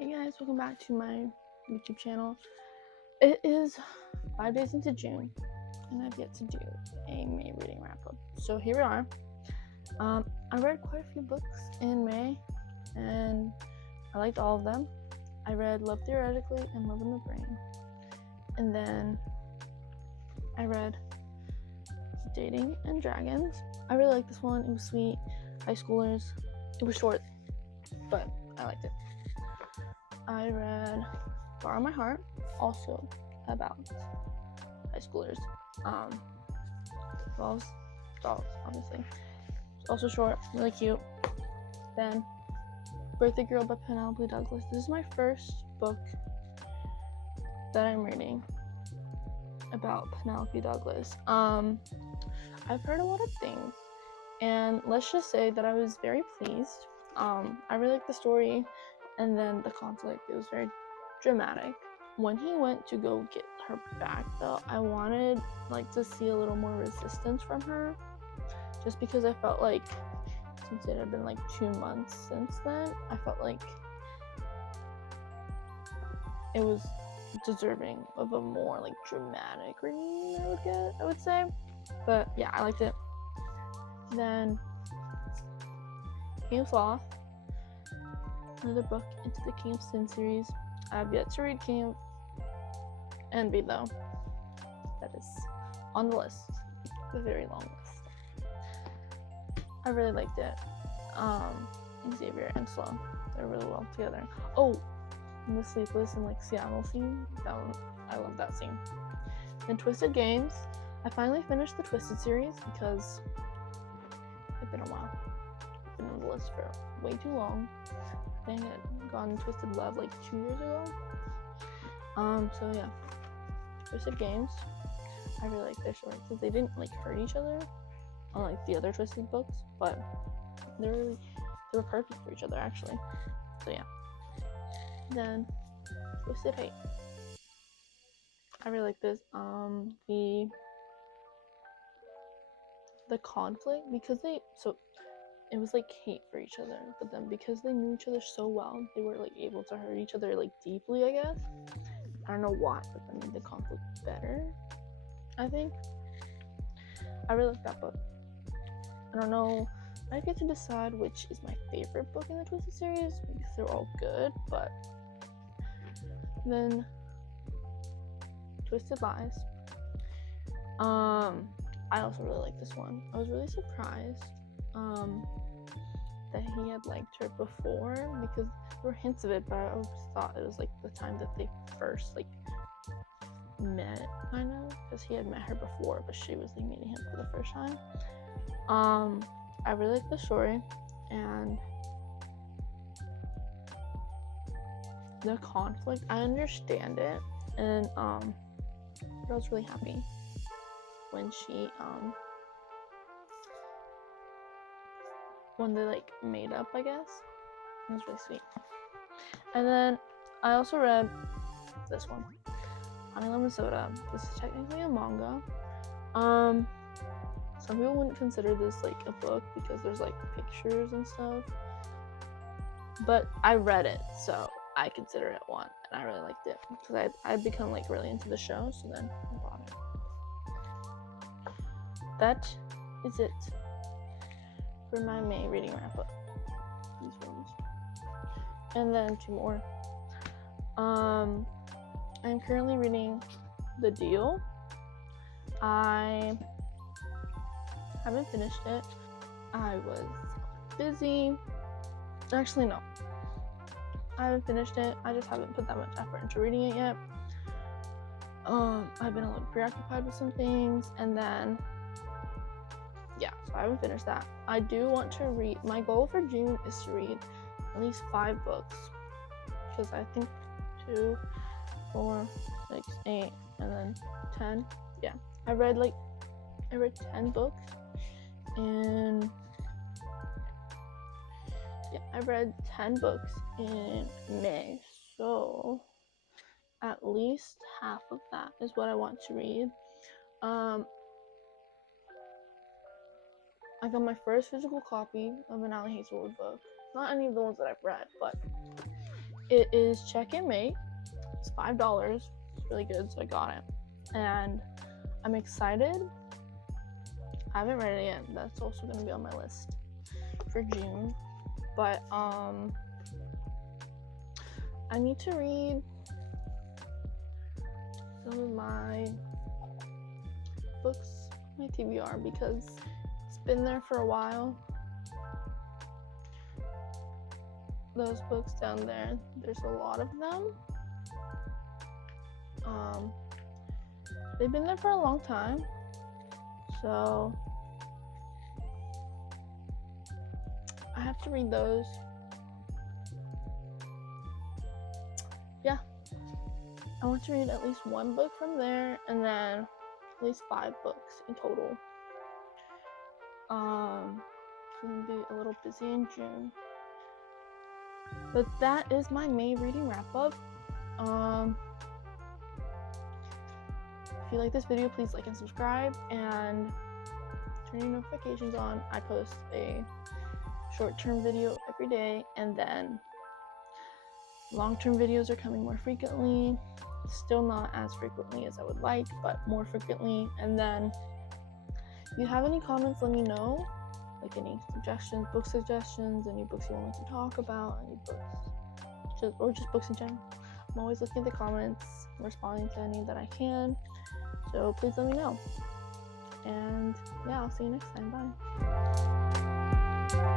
Hey guys, welcome back to my YouTube channel. It is 5 days into June, and I've yet to do a May reading wrap up. So here we are. I read quite a few books in May, and I liked all of them. I read Love Theoretically and Love in the Brain, and then I read Dating and Dragons. I really liked this one. It was sweet. High schoolers. It was short, but I liked it. I read Borrow My Heart, also about high schoolers. Involves dolls, obviously. It's also short, really cute. Then Birthday Girl by Penelope Douglas. This is my first book that I'm reading about Penelope Douglas. I've heard a lot of things, and let's just say that I was very pleased. I really liked the story. And then the conflict, it was very dramatic. When he went to go get her back, though, I wanted to see a little more resistance from her, just because I felt like since it had been 2 months since then, I felt like it was deserving of a more dramatic reading I would say. But yeah, I liked it. Then King of Sloth, another book into the King of Sin series. I've yet to read King of Envy, though. That is on the list. A very long list. I really liked it. Xavier and Sloan, they're really well together. Oh, and the Sleepless in Seattle scene. That one, I love that scene. Then Twisted Games. I finally finished the Twisted series because it's been a while. It's been on the list for way too long. I had gone Twisted Love 2 years ago. So yeah, Twisted Games. I really like their story because they didn't hurt each other, unlike the other Twisted books, but they were perfect for each other actually. So yeah. Then Twisted Hate. I really like this. The conflict, because it was hate for each other, but then because they knew each other so well, they were able to hurt each other deeply, I guess. I don't know why, but that made the conflict better, I think. I really like that book. I don't know, I get to decide which is my favorite book in the Twisted series because they're all good, but then Twisted Lies. I also really like this one. I was really surprised that he had liked her before, because there were hints of it, but I always thought it was the time that they first met, kind of, because he had met her before, but she was meeting him for the first time. I really like the story, and the conflict, I understand it, and I was really happy when she when they made up, I guess. It was really sweet. And then I also read this one, Honey Lemon Soda. This is technically a manga. Some people wouldn't consider this a book because there's pictures and stuff, but I read it, so I consider it one, and I really liked it because I'd become really into the show, so then I bought it. That is it for my May reading wrap up. These ones. And then 2 more. I'm currently reading The Deal. I haven't finished it. I was busy. Actually, no. I haven't finished it. I just haven't put that much effort into reading it yet. I've been a little preoccupied with some things, and then yeah, so I haven't finished that. I do want to read. My goal for June is to read at least 5 books, because I think 2, 4, 6, 8, and then 10. Yeah, I read 10 books, and yeah, I read 10 books in May, so at least half of that is what I want to read. I got my first physical copy of an Allie Hazelwood book. Not any of the ones that I've read, but It is check and mate. It's $5. It's really good, so I got it. And I'm excited. I haven't read it yet. That's also going to be on my list for June. But I need to read some of my books, my TBR, because it's been there for a while. Those books down there, there's a lot of them. They've been there for a long time, so I have to read those. Yeah, I want to read at least one book from there, and then at least 5 books in total. I'm gonna be a little busy in June, but that is my May reading wrap up. If you like this video, please like and subscribe and turn your notifications on. I post a short-term video every day, and then long-term videos are coming more frequently. Still not as frequently as I would like, but more frequently. And then if you have any comments, let me know, like any suggestions, book suggestions, any books you want me to talk about, any books, or just books in general. I'm always looking at the comments, responding to any that I can, so please let me know. And yeah, I'll see you next time. Bye.